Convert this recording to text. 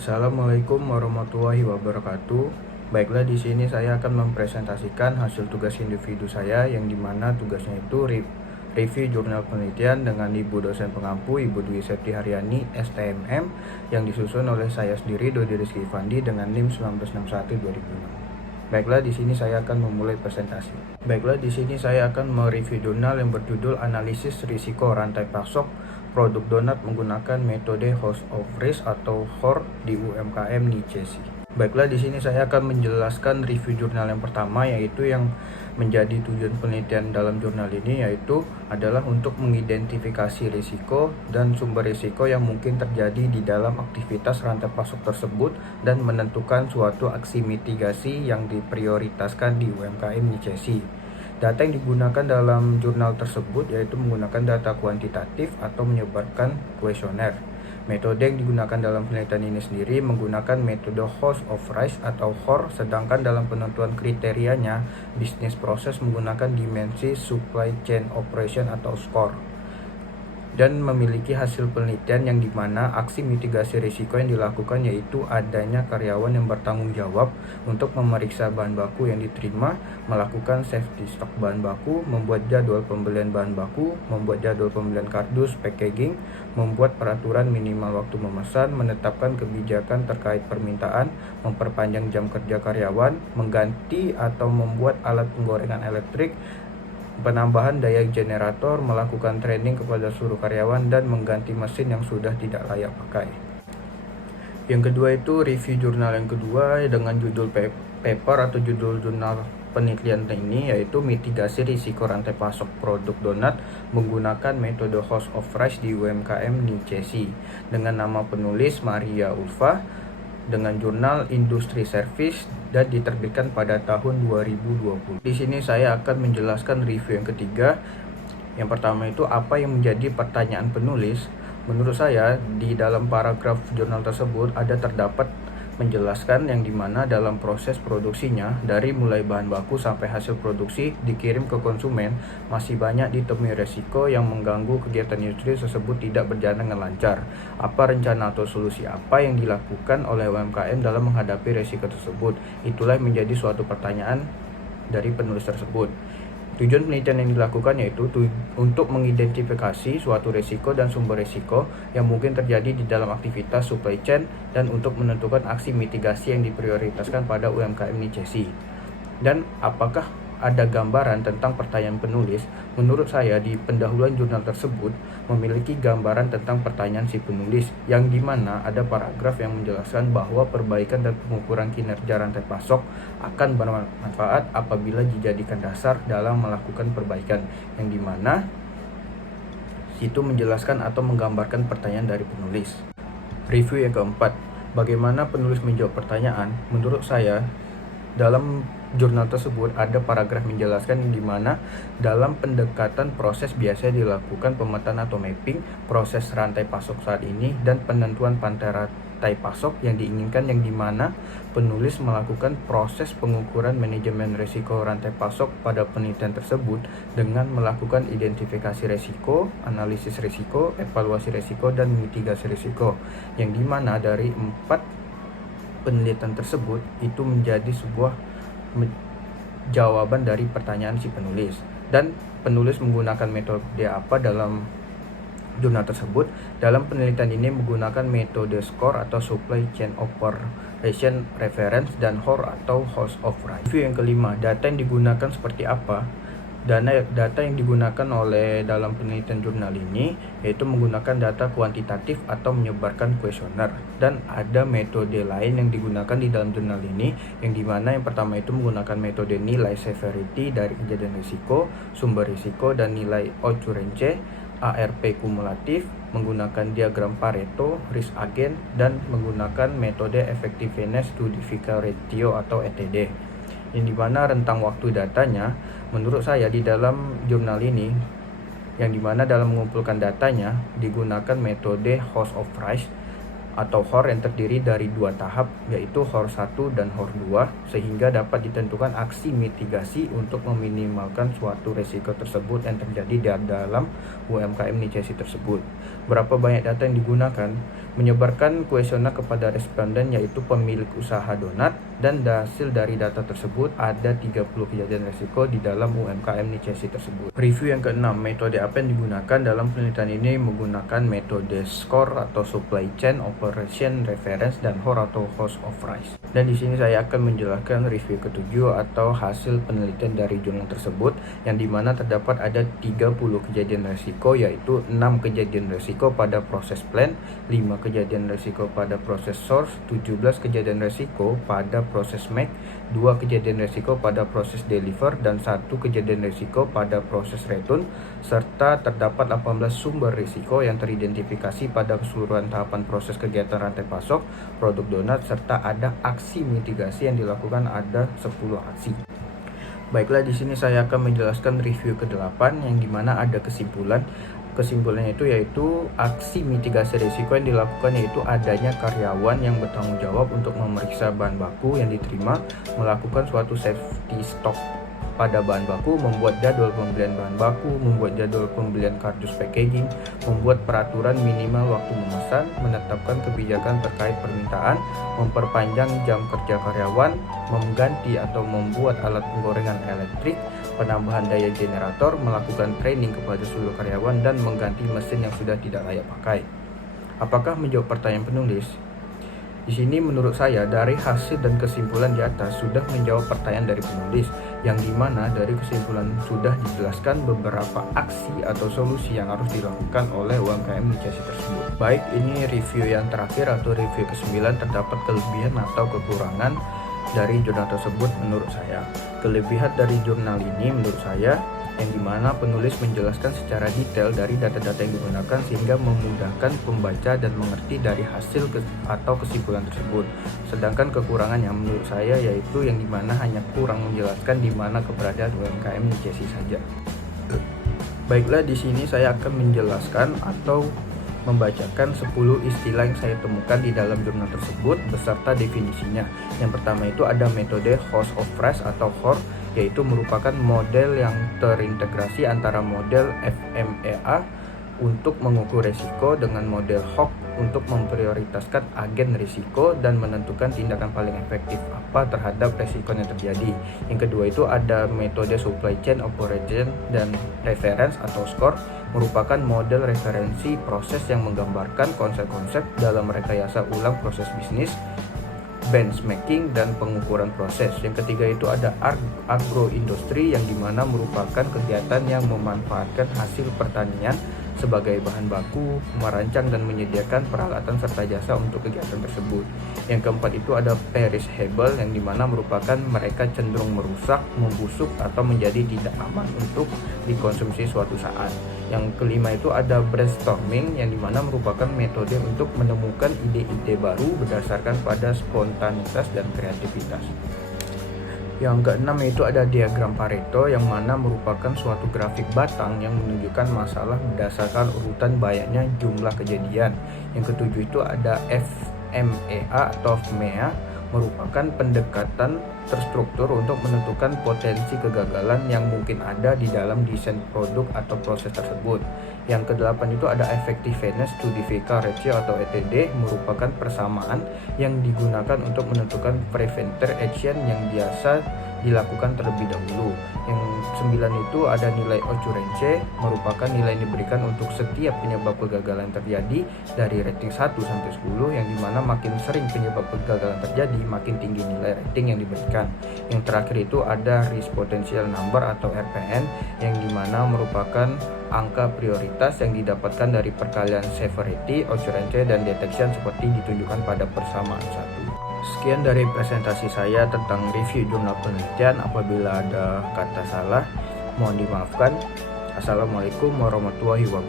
Assalamualaikum warahmatullahi wabarakatuh. Baiklah, di sini saya akan mempresentasikan hasil tugas individu saya yang dimana tugasnya itu review jurnal penelitian dengan Ibu dosen pengampu Ibu Dwi Septi Haryani STMM yang disusun oleh saya sendiri Dodi Rizky Fandi dengan NIM 1961-2006. Baiklah, di sini saya akan memulai presentasi. Baiklah, di sini saya akan mereview jurnal yang berjudul Analisis Risiko Rantai Pasok Produk Donat menggunakan metode Host of Risk atau HOR di UMKM Nicesi. Baiklah, di sini saya akan menjelaskan review jurnal yang pertama, yaitu yang menjadi tujuan penelitian dalam jurnal ini yaitu adalah untuk mengidentifikasi risiko dan sumber risiko yang mungkin terjadi di dalam aktivitas rantai pasok tersebut dan menentukan suatu aksi mitigasi yang diprioritaskan di UMKM Nicesi. Data yang digunakan dalam jurnal tersebut yaitu menggunakan data kuantitatif atau menyebarkan kuesioner. Metode yang digunakan dalam penelitian ini sendiri menggunakan metode Host of Risk atau HOR, sedangkan dalam penentuan kriterianya bisnis proses menggunakan dimensi Supply Chain Operation atau SCORE. Dan memiliki hasil penelitian yang dimana aksi mitigasi risiko yang dilakukan yaitu adanya karyawan yang bertanggung jawab untuk memeriksa bahan baku yang diterima, melakukan safety stock bahan baku, membuat jadwal pembelian bahan baku, membuat jadwal pembelian kardus, packaging, membuat peraturan minimal waktu memesan, menetapkan kebijakan terkait permintaan, memperpanjang jam kerja karyawan, mengganti atau membuat alat penggorengan elektrik, penambahan daya generator, melakukan training kepada seluruh karyawan, dan mengganti mesin yang sudah tidak layak pakai. Yang kedua itu review jurnal yang kedua dengan judul paper atau judul jurnal penelitian ini yaitu mitigasi risiko rantai pasok produk donat menggunakan metode Host of Risk di UMKM Nicesi dengan nama penulis Maria Ulfa dengan jurnal Industri Service dan diterbitkan pada tahun 2020. Di sini saya akan menjelaskan review yang ketiga. Yang pertama itu apa yang menjadi pertanyaan penulis. Menurut saya di dalam paragraf jurnal tersebut terdapat menjelaskan yang dimana dalam proses produksinya dari mulai bahan baku sampai hasil produksi dikirim ke konsumen masih banyak ditemui resiko yang mengganggu kegiatan industri tersebut tidak berjalan dengan lancar. Apa rencana atau solusi apa yang dilakukan oleh UMKM dalam menghadapi resiko tersebut? Itulah yang menjadi suatu pertanyaan dari penulis tersebut. Tujuan penelitian yang dilakukan yaitu untuk mengidentifikasi suatu risiko dan sumber risiko yang mungkin terjadi di dalam aktivitas supply chain dan untuk menentukan aksi mitigasi yang diprioritaskan pada UMKM Nicesi. Dan apakah ada gambaran tentang pertanyaan penulis? Menurut saya di pendahuluan jurnal tersebut memiliki gambaran tentang pertanyaan si penulis yang dimana ada paragraf yang menjelaskan bahwa perbaikan dan pengukuran kinerja rantai pasok akan bermanfaat apabila dijadikan dasar dalam melakukan perbaikan, yang dimana itu menjelaskan atau menggambarkan pertanyaan dari penulis. Review yang keempat, bagaimana penulis menjawab pertanyaan? Menurut saya dalam jurnal tersebut ada paragraf menjelaskan di mana dalam pendekatan proses biasa dilakukan pemetaan atau mapping proses rantai pasok saat ini dan penentuan pantai rantai pasok yang diinginkan, yang dimana penulis melakukan proses pengukuran manajemen risiko rantai pasok pada penelitian tersebut dengan melakukan identifikasi risiko, analisis risiko, evaluasi risiko, dan mitigasi risiko, yang dimana dari 4 penelitian tersebut itu menjadi sebuah jawaban dari pertanyaan si penulis. Dan penulis menggunakan metode apa dalam jurnal tersebut? Dalam penelitian ini menggunakan metode SCORE atau Supply Chain Operation Reference dan HOR atau Host of Risk. Review yang kelima, data yang digunakan seperti apa? Data yang digunakan oleh dalam penelitian jurnal ini yaitu menggunakan data kuantitatif atau menyebarkan kuesioner, dan ada metode lain yang digunakan di dalam jurnal ini yang dimana yang pertama itu menggunakan metode nilai severity dari kejadian risiko, sumber risiko, dan nilai occurrence, ARP kumulatif, menggunakan diagram Pareto, risk agent, dan menggunakan metode effectiveness to difficulty ratio atau ETD, yang dimana rentang waktu datanya menurut saya di dalam jurnal ini yang dimana dalam mengumpulkan datanya digunakan metode Host of Risk atau HOR yang terdiri dari 2 tahap yaitu HOR 1 dan HOR 2 sehingga dapat ditentukan aksi mitigasi untuk meminimalkan suatu risiko tersebut yang terjadi di dalam UMKM Nicesi tersebut. Berapa banyak data yang digunakan? Menyebarkan kuesioner kepada responden yaitu pemilik usaha donat, dan hasil dari data tersebut ada 30 kejadian resiko di dalam UMKM Nicesi tersebut. Review yang keenam, metode apa yang digunakan dalam penelitian ini menggunakan metode SCORE atau Supply Chain Operation Reference dan HOR atau Host of Rice. Dan di sini saya akan menjelaskan review ketujuh atau hasil penelitian dari jurnal tersebut, yang dimana terdapat ada 30 kejadian resiko, yaitu 6 kejadian resiko pada proses plan, 5 kejadian resiko pada proses source, 17 kejadian resiko pada proses make, 2 kejadian resiko pada proses deliver, dan 1 kejadian resiko pada proses return, serta terdapat 18 sumber risiko yang teridentifikasi pada keseluruhan tahapan proses kegiatan rantai pasok produk donat, serta ada aksi mitigasi yang dilakukan ada 10 aksi. Baiklah, di sini saya akan menjelaskan review ke-8 yang dimana ada kesimpulan. Kesimpulannya itu yaitu aksi mitigasi risiko yang dilakukan yaitu adanya karyawan yang bertanggung jawab untuk memeriksa bahan baku yang diterima, melakukan suatu safety stock pada bahan baku, membuat jadwal pembelian bahan baku, membuat jadwal pembelian kardus packaging, membuat peraturan minimal waktu memesan, menetapkan kebijakan terkait permintaan, memperpanjang jam kerja karyawan, mengganti atau membuat alat penggorengan elektrik, penambahan daya generator, melakukan training kepada seluruh karyawan, dan mengganti mesin yang sudah tidak layak pakai. Apakah menjawab pertanyaan penulis? Di sini menurut saya dari hasil dan kesimpulan di atas sudah menjawab pertanyaan dari penulis, yang dimana dari kesimpulan sudah dijelaskan beberapa aksi atau solusi yang harus dilakukan oleh UMKM Nicesi tersebut. Baik, ini review yang terakhir atau review ke-9, terdapat kelebihan atau kekurangan dari jurnal tersebut menurut saya. Kelebihan dari jurnal ini menurut saya yang dimana penulis menjelaskan secara detail dari data-data yang digunakan sehingga memudahkan pembaca dan mengerti dari hasil atau kesimpulan tersebut. Sedangkan kekurangannya menurut saya yaitu yang dimana hanya kurang menjelaskan di mana keberadaan UMKM Nicesi saja. Baiklah, di sini saya akan menjelaskan atau membacakan 10 istilah yang saya temukan di dalam jurnal tersebut beserta definisinya. Yang pertama itu ada metode Host of Rice atau HOR, yaitu merupakan model yang terintegrasi antara model FMEA untuk mengukur risiko dengan model HOC untuk memprioritaskan agen risiko dan menentukan tindakan paling efektif apa terhadap risiko yang terjadi. Yang kedua itu ada metode Supply Chain Operation dan Reference atau SCORE, merupakan model referensi proses yang menggambarkan konsep-konsep dalam rekayasa ulang proses bisnis, benchmarking, dan pengukuran proses. Yang ketiga itu ada agroindustri, yang dimana merupakan kegiatan yang memanfaatkan hasil pertanian sebagai bahan baku, merancang dan menyediakan peralatan serta jasa untuk kegiatan tersebut. Yang keempat itu ada perishable, yang dimana merupakan mereka cenderung merusak, membusuk, atau menjadi tidak aman untuk dikonsumsi suatu saat. Yang kelima itu ada brainstorming, yang dimana merupakan metode untuk menemukan ide-ide baru berdasarkan pada spontanitas dan kreativitas. Yang keenam itu ada diagram Pareto, yang mana merupakan suatu grafik batang yang menunjukkan masalah berdasarkan urutan banyaknya jumlah kejadian. Yang ketujuh itu ada FMEA atau FMEA, merupakan pendekatan terstruktur untuk menentukan potensi kegagalan yang mungkin ada di dalam desain produk atau proses tersebut. Yang kedelapan itu ada Effectiveness to Difficult Ratio atau ETD, merupakan persamaan yang digunakan untuk menentukan preventer action yang biasa dilakukan terlebih dahulu. Yang 9 itu ada nilai occurrence, merupakan nilai yang diberikan untuk setiap penyebab kegagalan terjadi dari rating 1 sampai 10, yang dimana makin sering penyebab kegagalan terjadi makin tinggi nilai rating yang diberikan. Yang terakhir itu ada Risk Potential Number atau RPN, yang dimana merupakan angka prioritas yang didapatkan dari perkalian severity, occurrence, dan detection seperti ditunjukkan pada persamaan 1. Sekian dari presentasi saya tentang review jurnal penelitian. Apabila ada kata salah, mohon dimaafkan. Assalamualaikum warahmatullahi wabarakatuh.